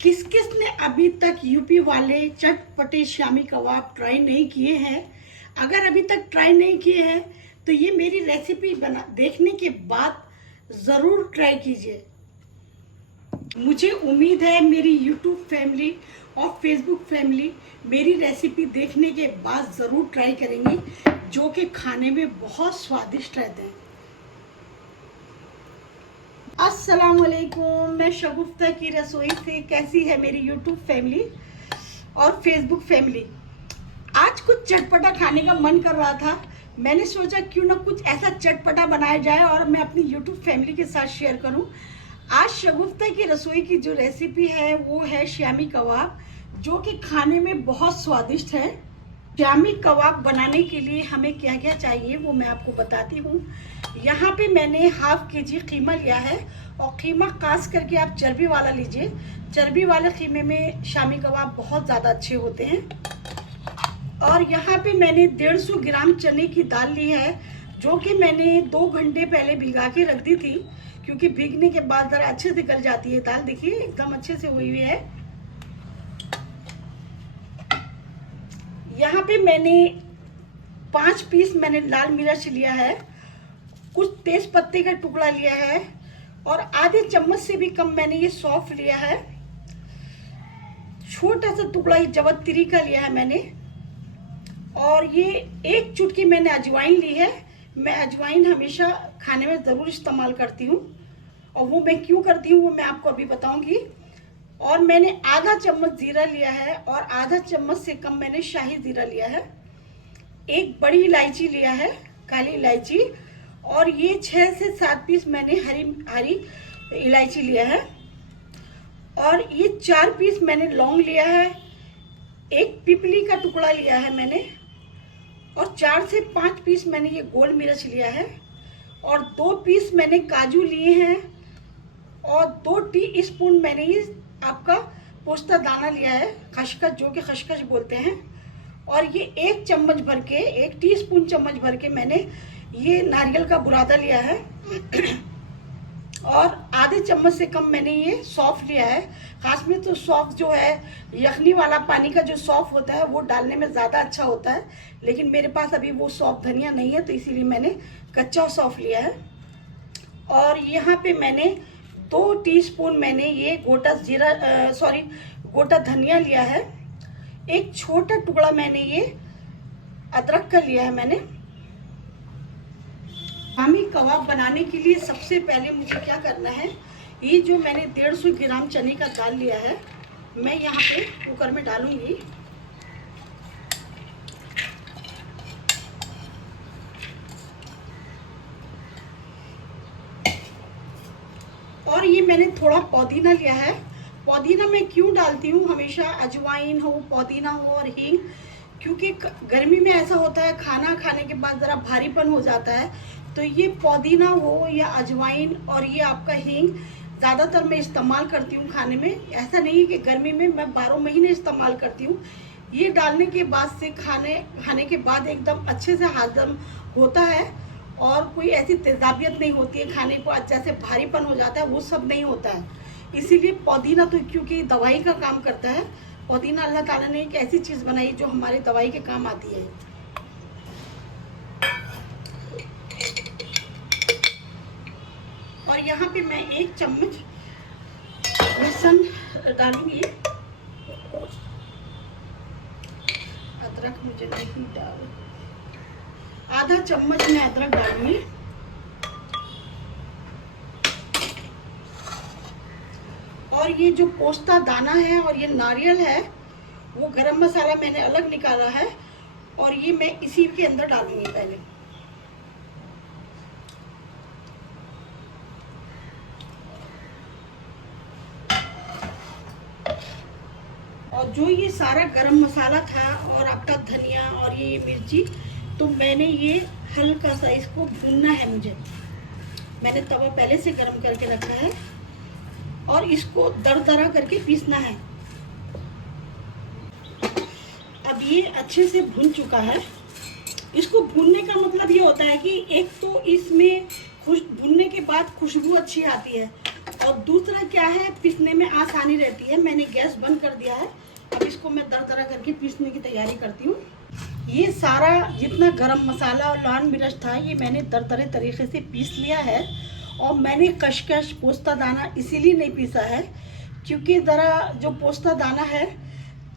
किस किस ने अभी तक यूपी वाले चटपटे शामी कबाब ट्राई नहीं किए हैं? अगर अभी तक ट्राई नहीं किए हैं तो ये मेरी रेसिपी बना देखने के बाद ज़रूर ट्राई कीजिए। मुझे उम्मीद है मेरी यूट्यूब फैमिली और फेसबुक फैमिली मेरी रेसिपी देखने के बाद ज़रूर ट्राई करेंगी, जो कि खाने में बहुत स्वादिष्ट रहते हैं। अस्सलाम वालेकुम, मैं शगुफ्ता की रसोई से। कैसी है मेरी यूट्यूब फैमिली और फेसबुक फैमिली? आज कुछ चटपटा खाने का मन कर रहा था। मैंने सोचा क्यों ना कुछ ऐसा चटपटा बनाया जाए और मैं अपनी यूट्यूब फैमिली के साथ शेयर करूं। आज शगुफ्ता की रसोई की जो रेसिपी है वो है शामी कबाब, जो कि खाने में बहुत स्वादिष्ट है। शामी कबाब बनाने के लिए हमें क्या क्या चाहिए वो मैं आपको बताती हूँ। यहाँ पे मैंने हाफ केजी कीमा लिया है और कीमा खास करके आप चर्बी वाला लीजिए। चर्बी वाले कीमे में शामी कबाब बहुत ज़्यादा अच्छे होते हैं। और यहाँ पे मैंने 150 ग्राम चने की दाल ली है, जो कि मैंने 2 घंटे पहले भिगा के रख दी थी, क्योंकि भीगने के बाद ज़रा अच्छे से गल जाती है दाल। देखिए एकदम अच्छे से हुई हुई है। यहाँ पे मैंने 5 पीस मैंने लाल मिर्च लिया है, कुछ तेज पत्ते का टुकड़ा लिया है और आधे चम्मच से भी कम मैंने ये सौंफ लिया है। छोटा सा टुकड़ा जवत्तरी का लिया है मैंने, और ये 1 चुटकी मैंने अजवाइन ली है। मैं अजवाइन हमेशा खाने में ज़रूर इस्तेमाल करती हूँ, और वो मैं क्यों करती हूँ वो मैं आपको अभी बताऊँगी। और मैंने आधा चम्मच जीरा लिया है और आधा चम्मच से कम मैंने शाही जीरा लिया है। 1 बड़ी इलायची लिया है, काली इलायची, और ये 6 से 7 पीस मैंने हरी इलायची लिया है। और ये 4 पीस मैंने लौंग लिया है, 1 पिपली का टुकड़ा लिया है मैंने, और 4 से 5 पीस मैंने ये गोल मिर्च लिया है, और 2 पीस मैंने काजू लिए हैं, और 2 टीस्पून मैंने ये आपका पोस्ता दाना लिया है, खसखस, जो कि खसखस बोलते हैं। और ये 1 चम्मच भर के, 1 टीस्पून चम्मच भर के मैंने ये नारियल का बुरादा लिया है। और आधे चम्मच से कम मैंने ये सौंफ लिया है। खास में तो सौंफ जो है, यखनी वाला पानी का जो सौंफ होता है वो डालने में ज़्यादा अच्छा होता है, लेकिन मेरे पास अभी वो सौंफ धनिया नहीं है, तो इसीलिए मैंने कच्चा सौंफ लिया है। और यहाँ पे मैंने 2 टीस्पून मैंने ये गोटा धनिया लिया है। 1 छोटा टुकड़ा मैंने ये अदरक का लिया है मैंने। शामी कबाब बनाने के लिए सबसे पहले मुझे क्या करना है, ये जो मैंने 150 ग्राम चने का दाल लिया है, मैं यहाँ पे कुकर में डालूंगी। और ये मैंने थोड़ा पुदीना लिया है। पुदीना मैं क्यों डालती हूँ, हमेशा अजवाइन हो, पुदीना हो और हींग, क्योंकि गर्मी में ऐसा होता है खाना खाने के बाद ज़रा भारीपन हो जाता है, तो ये पुदीना हो या अजवाइन और ये आपका हींग ज़्यादातर मैं इस्तेमाल करती हूँ खाने में। ऐसा नहीं है कि गर्मी में मैं 12 महीने इस्तेमाल करती हूँ। ये डालने के बाद से खाने के बाद एकदम अच्छे से हजम होता है, और कोई ऐसी तेजाबियत नहीं होती है, खाने को जैसे भारीपन हो जाता है वो सब नहीं होता है। इसीलिए पुदीना तो क्योंकि दवाई का काम करता है, पुदीना अल्लाह ताला ने एक ऐसी चीज़ बनाई जो हमारे दवाई के काम आती है। और यहाँ पे मैं 1 चम्मच लहसुन डालूंगी। अदरक मुझे नहीं डाल, आधा चम्मच मैं अदरक डालूंगी। और ये जो पोस्ता दाना है और ये नारियल है, वो गरम मसाला मैंने अलग निकाला है, और ये मैं इसी के अंदर डालूंगी पहले। और जो ये सारा गरम मसाला था और आपका धनिया और ये मिर्ची, तो मैंने ये हल्का सा इसको भूनना है मुझे। मैंने तवा पहले से गरम करके रखा है और इसको दरदरा करके पीसना है। अब ये अच्छे से भून चुका है। इसको भूनने का मतलब ये होता है कि एक तो इसमें भूनने के बाद खुशबू अच्छी आती है, और दूसरा क्या है, पीसने में आसानी रहती है। मैंने गैस बंद कर दिया है। अब इसको मैं दरदरा करके पीसने की तैयारी करती हूँ। ये सारा जितना गरम मसाला और लाल मिर्च था ये मैंने दरदरे तरीके से पीस लिया है। और मैंने कशकश पोस्ता दाना इसीलिए नहीं पीसा है क्योंकि ज़रा जो पोस्ता दाना है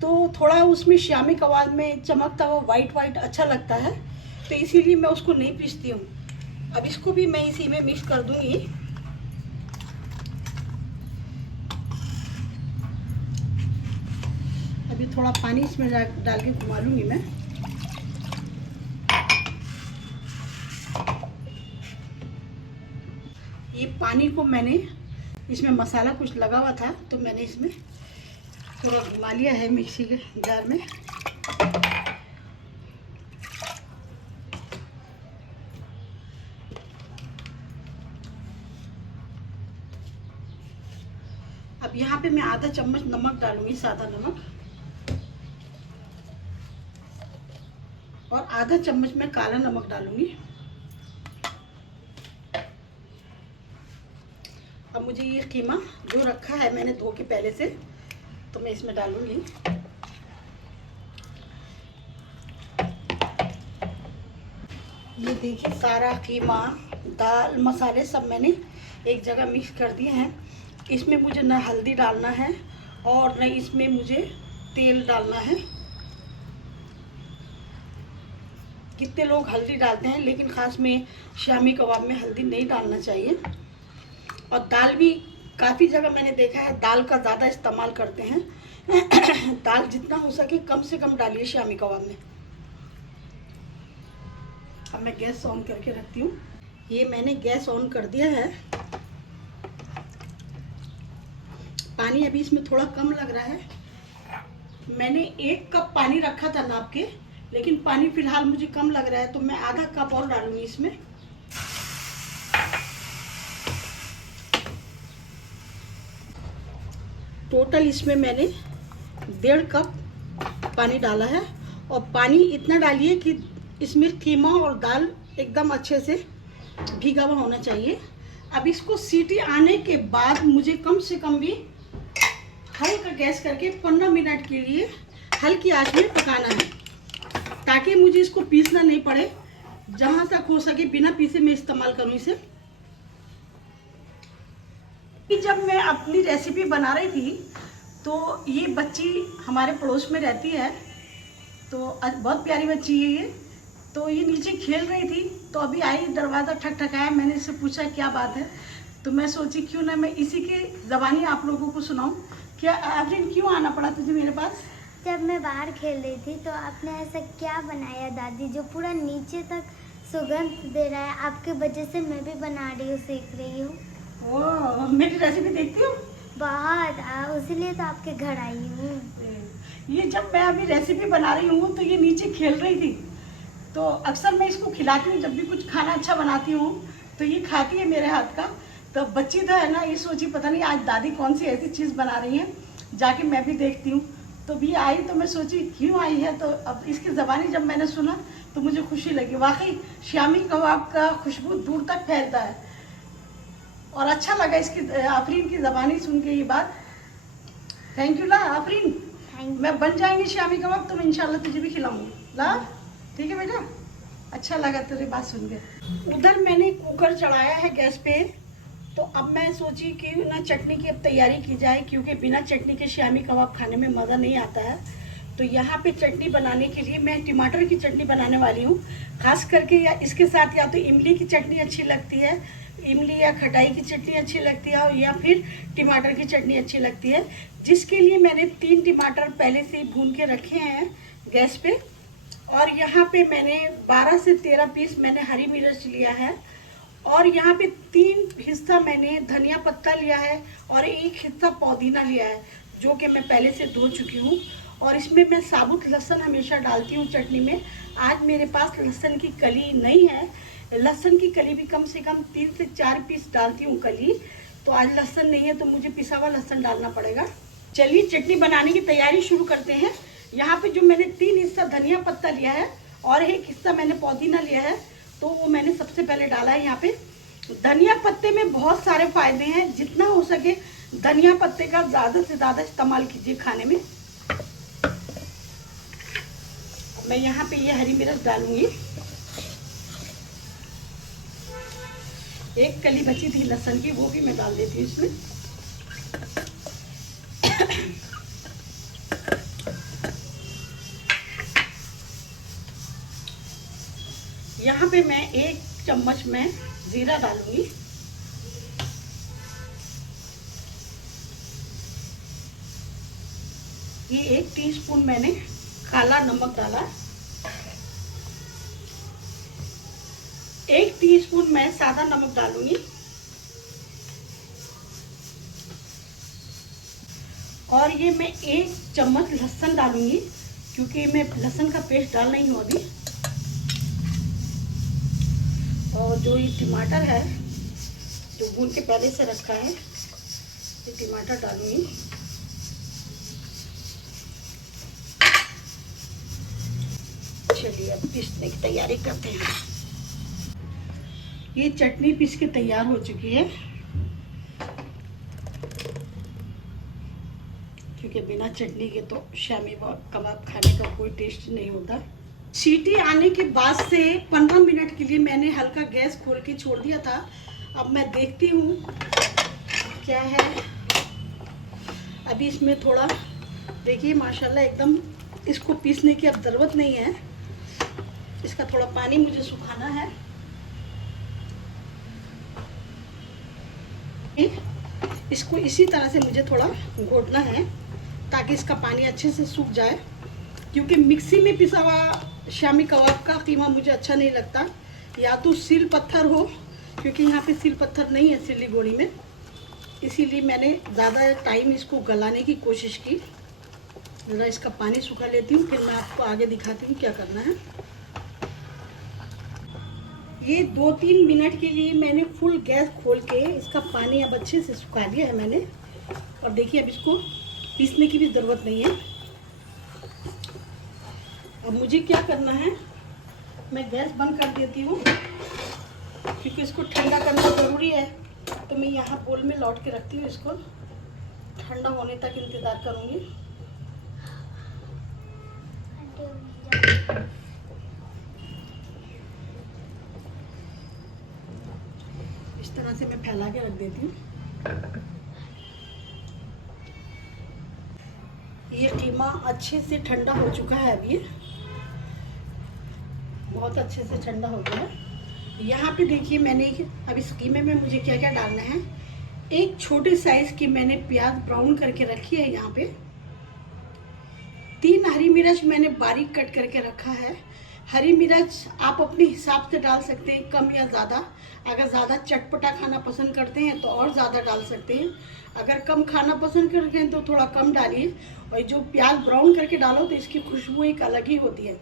तो थोड़ा उसमें शामी कबाब में चमकता हुआ वाइट वाइट अच्छा लगता है, तो इसीलिए मैं उसको नहीं पीसती हूँ। अब इसको भी मैं इसी में मिक्स कर दूँगी। अभी थोड़ा पानी इसमें डाल के घुमा लूँगी मैं। ये पानी को मैंने, इसमें मसाला कुछ लगा हुआ था तो मैंने इसमें थोड़ा घुमा लिया है मिक्सी के जार में। अब यहाँ पे मैं आधा चम्मच नमक डालूंगी, सादा नमक, और आधा चम्मच मैं काला नमक डालूंगी। अब मुझे ये कीमा जो रखा है मैंने धो के पहले से, तो मैं इसमें डालूंगी। ये देखिए सारा कीमा, दाल, मसाले सब मैंने एक जगह मिक्स कर दिए हैं। इसमें मुझे न हल्दी डालना है और न इसमें मुझे तेल डालना है। कितने लोग हल्दी डालते हैं लेकिन ख़ास में शामी कबाब में हल्दी नहीं डालना चाहिए। और दाल भी काफ़ी जगह मैंने देखा है दाल का ज़्यादा इस्तेमाल करते हैं। दाल जितना हो सके कम से कम डालिए शामी कबाब में। अब मैं गैस ऑन करके रखती हूँ। ये मैंने गैस ऑन कर दिया है। पानी अभी इसमें थोड़ा कम लग रहा है। मैंने 1 कप पानी रखा था नाप के, लेकिन पानी फिलहाल मुझे कम लग रहा है तो मैं आधा कप और डालूंगी इसमें। टोटल इसमें मैंने 1.5 कप पानी डाला है। और पानी इतना डालिए कि इसमें कीमा और दाल एकदम अच्छे से भीगा हुआ होना चाहिए। अब इसको सीटी आने के बाद मुझे कम से कम भी हल्का गैस करके 15 मिनट के लिए हल्की आंच में पकाना है, ताकि मुझे इसको पीसना नहीं पड़े। जहाँ तक हो सके बिना पीसे मैं इस्तेमाल करूँ इसे। जब मैं अपनी रेसिपी बना रही थी तो ये बच्ची हमारे पड़ोस में रहती है, तो बहुत प्यारी बच्ची है ये। तो ये नीचे खेल रही थी तो अभी आई, दरवाज़ा ठकठकाया, मैंने इससे पूछा क्या बात है, तो मैं सोची क्यों ना मैं इसी की ज़बानी आप लोगों को सुनाऊं। क्या आफरीन, क्यों आना पड़ा तुझे मेरे पास? जब मैं बाहर खेल रही थी तो आपने ऐसा क्या बनाया दादी जो पूरा नीचे तक सुगंध दे रहा है? आपके वजह से मैं भी बना रही हूँ, सीख रही हूँ। ओह, मेरी रेसिपी देखती हो? बहुत, इसीलिए तो आपके घर आई हूँ। ये जब मैं अभी रेसिपी बना रही हूँ तो ये नीचे खेल रही थी, तो अक्सर मैं इसको खिलाती हूँ। जब भी कुछ खाना अच्छा बनाती हूँ तो ये खाती है मेरे हाथ का। तो बच्ची तो है ना, ये सोची पता नहीं आज दादी कौन सी ऐसी चीज़ बना रही है, जाके मैं भी देखती हूँ। तो भी आई तो मैं सोची क्यों आई है, तो अब इसकी ज़बानी जब मैंने सुना तो मुझे खुशी लगी। वाकई शामी कबाब का खुशबू दूर तक फैलता है और अच्छा लगा इसकी आफरीन की ज़बानी सुन के ये बात। थैंक यू ला आफरीन, मैं बन जाएंगी शामी कबाब तो मैं इंशाल्लाह तुझे भी खिलाऊंगी ला। ठीक है बेटा, अच्छा लगा तेरी बात सुन के। उधर मैंने कुकर चढ़ाया है गैस पे, तो अब मैं सोची कि ना चटनी की अब तैयारी की जाए, क्योंकि बिना चटनी के शामी कबाब खाने में मज़ा नहीं आता है। तो यहाँ पे चटनी बनाने के लिए मैं टमाटर की चटनी बनाने वाली हूँ। खास करके या इसके साथ या तो इमली की चटनी अच्छी लगती है, इमली या खटाई की चटनी अच्छी लगती है, और या फिर टमाटर की चटनी अच्छी लगती है। जिसके लिए मैंने 3 टमाटर पहले से ही भून के रखे हैं गैस पे। और यहाँ पे मैंने 12 से 13 पीस मैंने हरी मिर्च लिया है, और यहाँ पे 3 हिस्सा मैंने धनिया पत्ता लिया है, और 1 हिस्सा पुदीना लिया है, जो कि मैं पहले से धो चुकी हूँ। और इसमें मैं साबुत लहसुन हमेशा डालती हूँ चटनी में। आज मेरे पास लहसुन की कली नहीं है, लहसुन की कली भी कम से कम 3 से 4 पीस डालती हूँ कली। तो आज लहसुन नहीं है तो मुझे पिसा हुआ लहसुन डालना पड़ेगा। चलिए चटनी बनाने की तैयारी शुरू करते हैं। यहाँ पे जो मैंने 3 हिस्सा धनिया पत्ता लिया है और 1 हिस्सा मैंने पुदीना लिया है, तो वो मैंने सबसे पहले डाला है यहाँ पे। धनिया पत्ते में बहुत सारे फायदे हैं, जितना हो सके धनिया पत्ते का ज़्यादा से ज़्यादा इस्तेमाल कीजिए खाने में। मैं यहाँ पे ये हरी मिर्च डालूंगी। एक कली बची थी लहसुन की, वो भी मैं डाल देती हूँ इसमें। यहाँ पे मैं 1 चम्मच में जीरा डालूंगी। ये 1 टीस्पून मैंने काला नमक डाला। 1 टीस्पून मैं सादा नमक डालूंगी। और ये मैं 1 चम्मच लहसुन डालूंगी, क्योंकि मैं लहसुन का पेस्ट डाल रही हूँ अभी। और जो ये टमाटर है जो भून के पहले से रखा है, ये टमाटर डालूंगी। चलिए अब पीसने की तैयारी करते हैं। ये चटनी पीस के तैयार हो चुकी है, क्योंकि बिना चटनी के तो शामी कबाब खाने का कोई टेस्ट नहीं होता। सीटी आने के बाद से 15 मिनट के लिए मैंने हल्का गैस खोल के छोड़ दिया था। अब मैं देखती हूँ क्या है। अभी इसमें थोड़ा देखिए माशाल्लाह एकदम इसको पीसने की अब ज़रूरत नहीं है। इसका थोड़ा पानी मुझे सुखाना है। इसको इसी तरह से मुझे थोड़ा घोटना है ताकि इसका पानी अच्छे से सूख जाए, क्योंकि मिक्सी में पिसा हुआ शामी कबाब का कीमा मुझे अच्छा नहीं लगता। या तो सिल पत्थर हो, क्योंकि यहाँ पे सिल पत्थर नहीं है सिलीगुड़ी में, इसीलिए मैंने ज़्यादा टाइम इसको गलाने की कोशिश की। ज़रा इसका पानी सुखा लेती हूँ, फिर मैं आपको आगे दिखाती हूँ क्या करना है। ये 2-3 मिनट के लिए मैंने फुल गैस खोल के इसका पानी अब अच्छे से सुखा लिया है मैंने। और देखिए अब इसको पीसने की भी ज़रूरत नहीं है। अब मुझे क्या करना है, मैं गैस बंद कर देती हूँ, क्योंकि इसको ठंडा करना ज़रूरी है। तो मैं यहाँ बोल में लौट के रखती हूँ, इसको ठंडा होने तक इंतज़ार करूँगी। इस तरह से मैं फैला के रख देती हूँ। ये कीमा अच्छे से ठंडा हो चुका है। अब ये बहुत अच्छे से ठंडा हो गया है। यहाँ पे देखिए मैंने अब इस कीमे में मुझे क्या क्या डालना है। एक छोटे साइज की मैंने प्याज ब्राउन करके रखी है। यहाँ पे 3 हरी मिर्च मैंने बारीक कट करके रखा है। हरी मिर्च आप अपने हिसाब से डाल सकते हैं, कम या ज़्यादा। अगर ज़्यादा चटपटा खाना पसंद करते हैं तो और ज़्यादा डाल सकते हैं। अगर कम खाना पसंद करते हैं तो थोड़ा कम डालिए। और जो प्याज ब्राउन करके डालो तो इसकी खुशबू एक अलग ही होती है।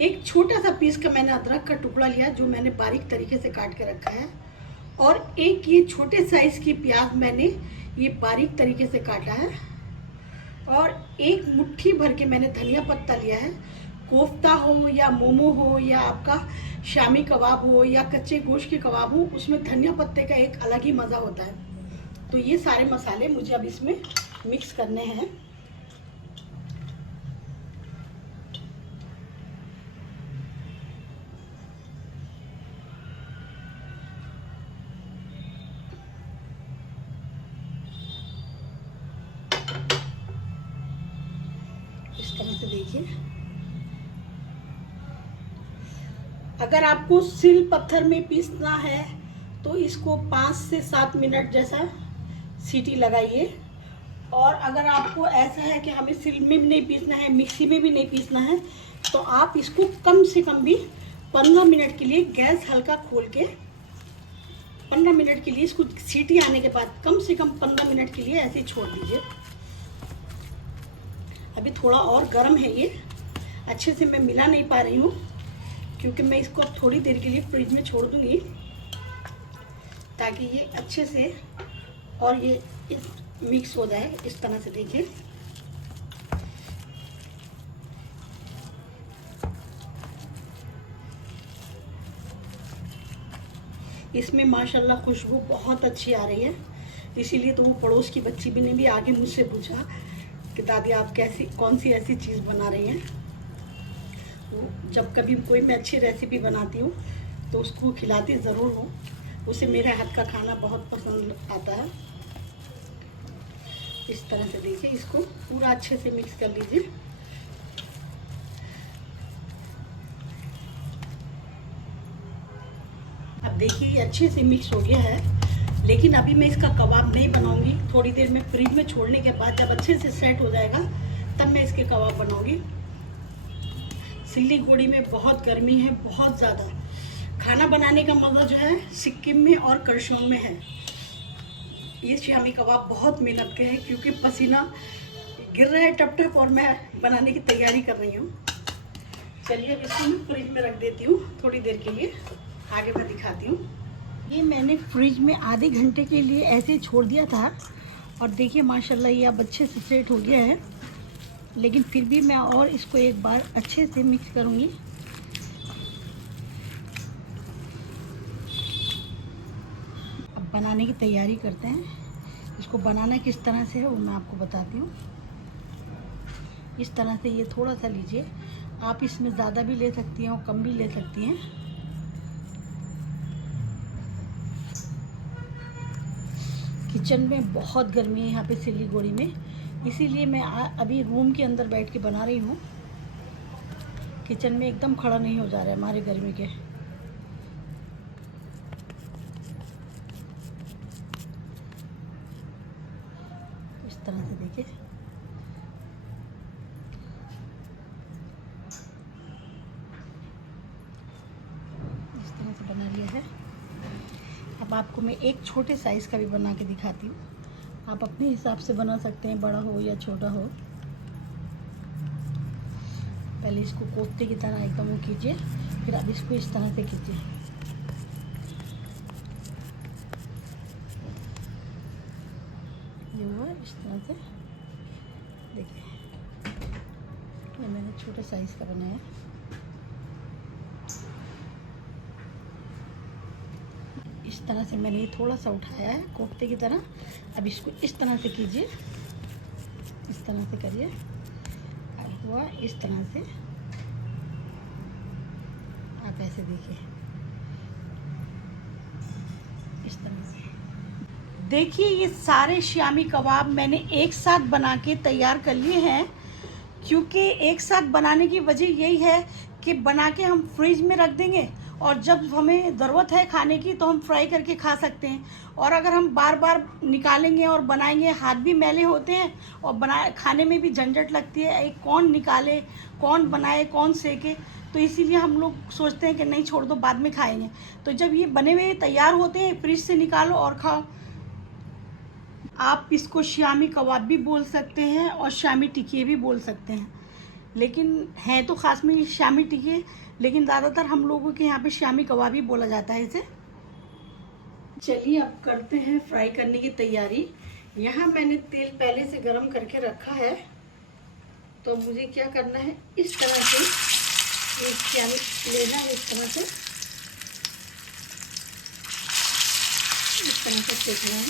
एक छोटा सा पीस का मैंने अदरक का टुकड़ा लिया, जो मैंने बारीक तरीके से काट के रखा है। और एक ये छोटे साइज़ की प्याज मैंने ये बारीक तरीके से काटा है। और एक मुट्ठी भर के मैंने धनिया पत्ता लिया है। कोफ्ता हो या मोमो हो या आपका शामी कबाब हो या कच्चे गोश्त के कबाब हो, उसमें धनिया पत्ते का एक अलग ही मज़ा होता है। तो ये सारे मसाले मुझे अब इसमें मिक्स करने हैं। इस तरह से देखिए। अगर आपको सिल पत्थर में पीसना है तो इसको 5 से 7 मिनट जैसा सीटी लगाइए। और अगर आपको ऐसा है कि हमें सिल में भी नहीं पीसना है, मिक्सी में भी नहीं पीसना है, तो आप इसको कम से कम भी 15 मिनट के लिए गैस हल्का खोल के 15 मिनट के लिए इसको सीटी आने के बाद कम से कम 15 मिनट के लिए ऐसे ही छोड़ दीजिए। अभी थोड़ा और गर्म है ये, अच्छे से मैं मिला नहीं पा रही हूँ, क्योंकि मैं इसको अब थोड़ी देर के लिए फ्रिज में छोड़ दूँगी ताकि ये अच्छे से और ये मिक्स हो जाए। इस तरह से देखिए। इसमें माशाल्लाह खुशबू बहुत अच्छी आ रही है। इसीलिए तो वो पड़ोस की बच्ची भी ने भी आगे मुझसे पूछा कि दादी आप कौन सी ऐसी चीज़ बना रही हैं। तो जब कभी कोई मैं अच्छी रेसिपी बनाती हूँ तो उसको खिलाती ज़रूर हूँ। उसे मेरे हाथ का खाना बहुत पसंद आता है। इस तरह से देखिए, इसको पूरा अच्छे से मिक्स कर लीजिए। अब देखिए ये अच्छे से मिक्स हो गया है, लेकिन अभी मैं इसका कबाब नहीं बनाऊंगी। थोड़ी देर में फ्रिज में छोड़ने के बाद जब अच्छे से सेट हो जाएगा तब मैं इसके कबाब बनाऊंगी। सिल्लीगुड़ी में बहुत गर्मी है, बहुत ज़्यादा। खाना बनाने का मज़ा जो है सिक्किम में और करसोग में है। ये शामी कबाब बहुत मेहनत के हैं क्योंकि पसीना गिर रहा है टप टप, और मैं बनाने की तैयारी कर रही हूँ। चलिए अब इसको मैं फ्रिज में रख देती हूँ थोड़ी देर के लिए, आगे मैं दिखाती हूँ। ये मैंने फ्रिज में आधे घंटे के लिए ऐसे ही छोड़ दिया था, और देखिए माशाल्लाह ये अब अच्छे से सेट हो गया है। लेकिन फिर भी मैं और इसको एक बार अच्छे से मिक्स करूँगी। अब बनाने की तैयारी करते हैं। इसको बनाना किस तरह से है वो मैं आपको बताती हूँ। इस तरह से ये थोड़ा सा लीजिए, आप इसमें ज़्यादा भी ले सकती हैं और कम भी ले सकती हैं। किचन में बहुत गर्मी है यहाँ पे सिल्लीगुड़ी में, इसीलिए मैं अभी रूम के अंदर बैठ के बना रही हूँ। किचन में एकदम खड़ा नहीं हो जा रहा है हमारे गर्मी के। इस तरह से देखिए, इस तरह से बना लिया है। अब आपको मैं एक छोटे साइज़ का भी बना के दिखाती हूँ। आप अपने हिसाब से बना सकते हैं, बड़ा हो या छोटा हो। पहले इसको कोफ्ते की तरह एकदम वो कीजिए, फिर अब इसको इस तरह से कीजिए। ये हुआ इस तरह से। देखिए ये मैंने छोटे साइज़ का बनाया। इस तरह से मैंने ये थोड़ा सा उठाया है कोफ्ते की तरह। अब इसको इस तरह से कीजिए, इस तरह से करिए। अब हुआ इस तरह से, आप ऐसे देखिए, इस तरह से देखिए। ये सारे शामी कबाब मैंने एक साथ बना के तैयार कर लिए हैं, क्योंकि एक साथ बनाने की वजह यही है कि बना के हम फ्रिज में रख देंगे और जब हमें ज़रूरत है खाने की तो हम फ्राई करके खा सकते हैं। और अगर हम बार बार निकालेंगे और बनाएंगे, हाथ भी मैले होते हैं और खाने में भी झंझट लगती है। एक कौन निकाले, कौन बनाए, कौन सेके। तो इसीलिए हम लोग सोचते हैं कि नहीं छोड़ दो, बाद में खाएंगे। तो जब ये बने हुए तैयार होते हैं, फ्रिज से निकालो और खाओ। आप इसको शामी कबाब भी बोल सकते हैं और शामी टिकिए भी बोल सकते हैं, लेकिन हैं तो ख़ास में शामी टिकिए, लेकिन ज़्यादातर हम लोगों के यहाँ पे शामी कबाब ही बोला जाता है इसे। चलिए अब करते हैं फ्राई करने की तैयारी। यहाँ मैंने तेल पहले से गरम करके रखा है, तो मुझे क्या करना है, इस तरह से क्या लेना है, इस तरह से सेकना है।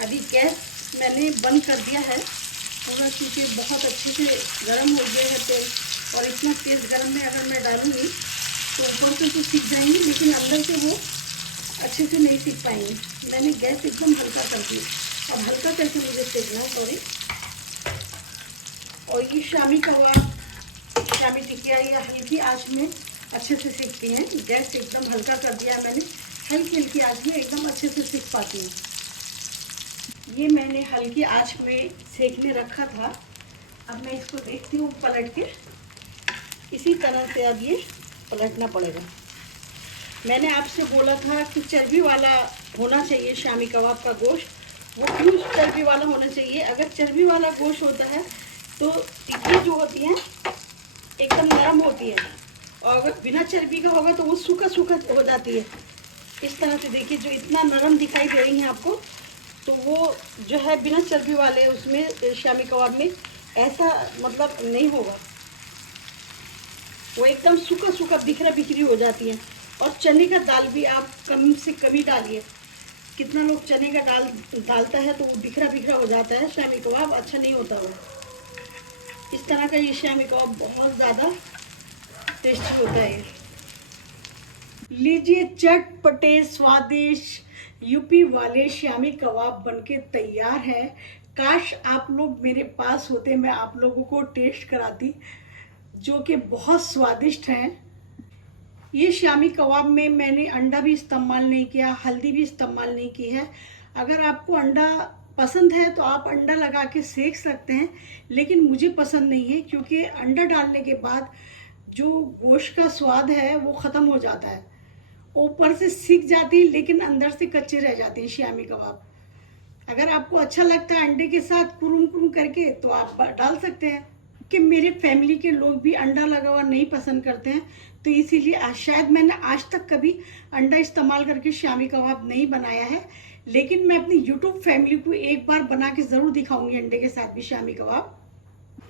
अभी गैस मैंने बंद कर दिया है पूरा, क्योंकि बहुत अच्छे से गर्म हो गया है तेल। और इतना तेज़ गर्म में अगर मैं डालूँगी तो ऊपर से तो सीख जाएंगे, लेकिन अंदर से वो अच्छे से नहीं सीख पाएंगे। मैंने गैस एकदम हल्का कर दी, और हल्का करके मुझे सेकना है, सॉरी। और ये शामी कबाब, शामी टिकिया ये हल्की आँच में अच्छे से सीखती हैं। गैस एकदम हल्का कर दिया मैंने, हल्की हल्की आँच में एकदम अच्छे से सीख पाती हूँ। ये मैंने हल्की आंच में सेकने रखा था। अब मैं इसको देखती हूँ पलट के। इसी तरह से अब ये पलटना पड़ेगा। मैंने आपसे बोला था कि चर्बी वाला होना चाहिए शामी कबाब का गोश्त। वो क्यों चर्बी वाला होना चाहिए? अगर चर्बी वाला गोश्त होता है तो टिक्की जो होती है एकदम नरम होती है, और अगर बिना चर्बी का होगा तो वो सूखा सूखा हो जाती है। इस तरह से देखिए, जो इतना नरम दिखाई दे रही है आपको, तो वो जो है बिना चर्बी वाले उसमें शामी कबाब में ऐसा नहीं होगा। वो एकदम सूखा सूखा बिखरा बिखरी हो जाती है। और चने का दाल भी आप कम से कम ही डालिए। कितना लोग चने का दाल डालता है तो वो बिखरा बिखरा हो जाता है, शामी कबाब अच्छा नहीं होता वो। इस तरह का ये शामी कबाब बहुत ज़्यादा टेस्टी होता है। लीजिए, चटपटे स्वादिष्ट यूपी वाले शामी कबाब बनके तैयार है। काश आप लोग मेरे पास होते, मैं आप लोगों को टेस्ट कराती, जो कि बहुत स्वादिष्ट हैं। ये शामी कबाब में मैंने अंडा भी इस्तेमाल नहीं किया, हल्दी भी इस्तेमाल नहीं की है। अगर आपको अंडा पसंद है तो आप अंडा लगा के सेक सकते हैं, लेकिन मुझे पसंद नहीं है, क्योंकि अंडा डालने के बाद जो गोश्त का स्वाद है वो ख़त्म हो जाता है। ऊपर से सिक जाती है लेकिन अंदर से कच्चे रह जाते हैं शामी कबाब। अगर आपको अच्छा लगता है अंडे के साथ कुरुम कुरुम करके तो आप डाल सकते हैं। कि मेरे फैमिली के लोग भी अंडा लगा हुआ नहीं पसंद करते हैं, तो इसीलिए शायद मैंने आज तक कभी अंडा इस्तेमाल करके शामी कबाब नहीं बनाया है। लेकिन मैं अपनी यूट्यूब फैमिली को एक बार बना के ज़रूर दिखाऊंगी अंडे के साथ भी शामी कबाब।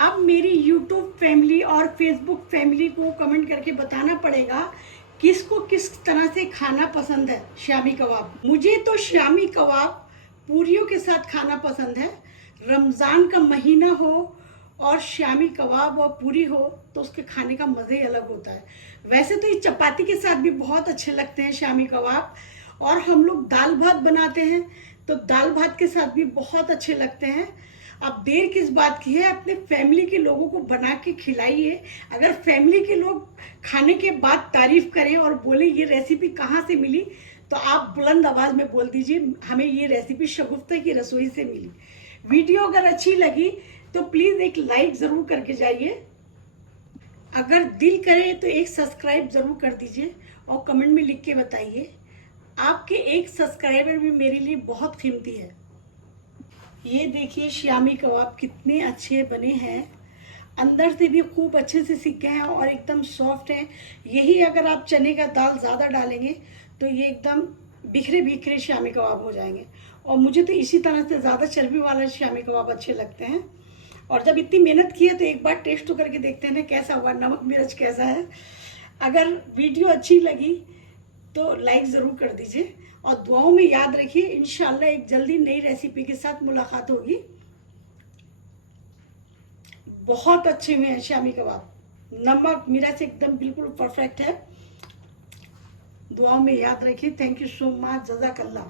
अब मेरी यूट्यूब फैमिली और फेसबुक फैमिली को कमेंट करके बताना पड़ेगा किसको किस तरह से खाना पसंद है शामी कबाब। मुझे तो शामी कबाब पूरियों के साथ खाना पसंद है। रमज़ान का महीना हो और शामी कबाब और पूरी हो तो उसके खाने का मज़े ही अलग होता है। वैसे तो ये चपाती के साथ भी बहुत अच्छे लगते हैं शामी कबाब, और हम लोग दाल भात बनाते हैं तो दाल भात के साथ भी बहुत अच्छे लगते हैं। अब देर किस बात की है, अपने फैमिली के लोगों को बना के खिलाइए। अगर फैमिली के लोग खाने के बाद तारीफ करें और बोले ये रेसिपी कहाँ से मिली, तो आप बुलंद आवाज़ में बोल दीजिए हमें ये रेसिपी शगुफ्ता की रसोई से मिली। वीडियो अगर अच्छी लगी तो प्लीज़ एक लाइक ज़रूर करके जाइए। अगर दिल करे तो एक सब्सक्राइब ज़रूर कर दीजिए और कमेंट में लिख के बताइए। आपके एक सब्सक्राइबर भी मेरे लिए बहुत कीमती है। ये देखिए शामी कबाब कितने अच्छे बने हैं, अंदर से भी खूब अच्छे से सिक गए हैं और एकदम सॉफ्ट हैं। यही अगर आप चने का दाल ज़्यादा डालेंगे तो ये एकदम बिखरे बिखरे शामी कबाब हो जाएंगे। और मुझे तो इसी तरह से ज़्यादा चर्बी वाला शामी कबाब अच्छे लगते हैं। और जब इतनी मेहनत की है तो एक बार टेस्ट तो करके देखते हैं ना कैसा हुआ, नमक मिर्च कैसा है। अगर वीडियो अच्छी लगी तो लाइक ज़रूर कर दीजिए और दुआओं में याद रखिए। इंशाल्लाह एक जल्दी नई रेसिपी के साथ मुलाकात होगी। बहुत अच्छे हुए हैं शामी कबाब, नमक मिर्च एकदम बिल्कुल परफेक्ट है। दुआओं में याद रखिए। थैंक यू सो मच, जज़ाकल्लाह।